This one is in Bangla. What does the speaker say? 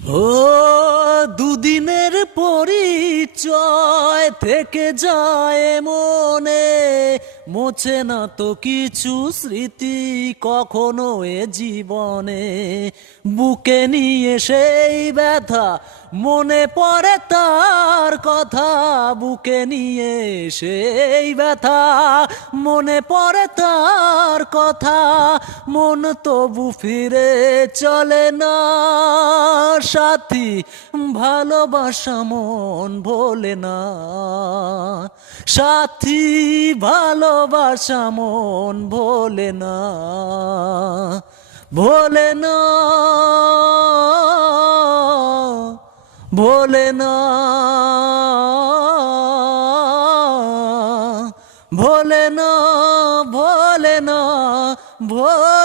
ও দুদিনের পরিচয় থেকে যায় মনে, মোছে না তো কিছু স্মৃতি কখনো এ জীবনে। বুকে নিয়ে সেই ব্যথা, মনে পড়ে তার কথা। বুকে নিয়ে সেই ব্যথা, মনে পড়ে তার কথা। মন তবু ফিরে চলে না সাথী, ভালোবাসা মন ভোলে না সাথী, ভালোবাসা মন ভোলে না, ভোলে না, ভোলে না, ভোলে না, ভোলে না, ভোলে